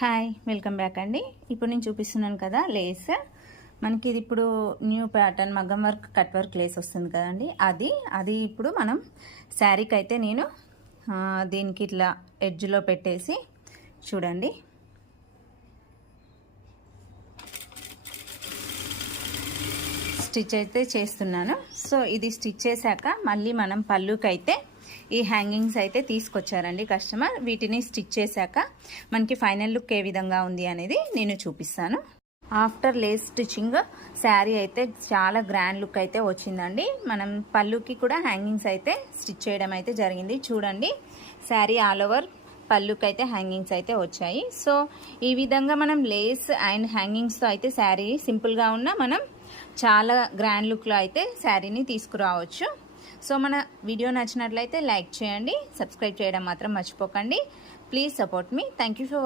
Hi, welcome back అండి. ఇప్పుడు నేను చూపిస్తున్నాను కదా లేస్. మనకి ఇది ఇప్పుడు న్యూ ప్యాటర్న్ మగ్గం వర్క్ కట్ వర్క్ లేస్ వస్తుంది కదండి. అది ఇప్పుడు మనం శారీకి అయితే నేను దీనికి ఇట్లా ఎడ్జ్లో పెట్టేసి చూడండి, స్టిచ్ అయితే చేస్తున్నాను. సో ఇది స్టిచ్ చేశాక మళ్ళీ మనం పళ్ళుకైతే ఈ హ్యాంగింగ్స్ అయితే తీసుకొచ్చారండి కస్టమర్. వీటిని స్టిచ్ చేశాక మనకి ఫైనల్ లుక్ ఏ విధంగా ఉంది అనేది నేను చూపిస్తాను. ఆఫ్టర్ లేస్ స్టిచ్చింగ్ శారీ అయితే చాలా గ్రాండ్ లుక్ అయితే వచ్చిందండి. మనం పళ్ళుకి కూడా హ్యాంగింగ్స్ అయితే స్టిచ్ చేయడం అయితే జరిగింది. చూడండి, శారీ ఆల్ ఓవర్ పళ్ళుకి అయితే హ్యాంగింగ్స్ అయితే వచ్చాయి. సో ఈ విధంగా మనం లేస్ అండ్ హ్యాంగింగ్స్తో అయితే శారీ సింపుల్గా ఉన్న మనం చాలా గ్రాండ్ లుక్లో అయితే శారీని తీసుకురావచ్చు. సో మన వీడియో నచ్చినట్లయితే లైక్ చేయండి, సబ్స్క్రైబ్ చేయడం మాత్రం మర్చిపోకండి. Please support me. Thank you for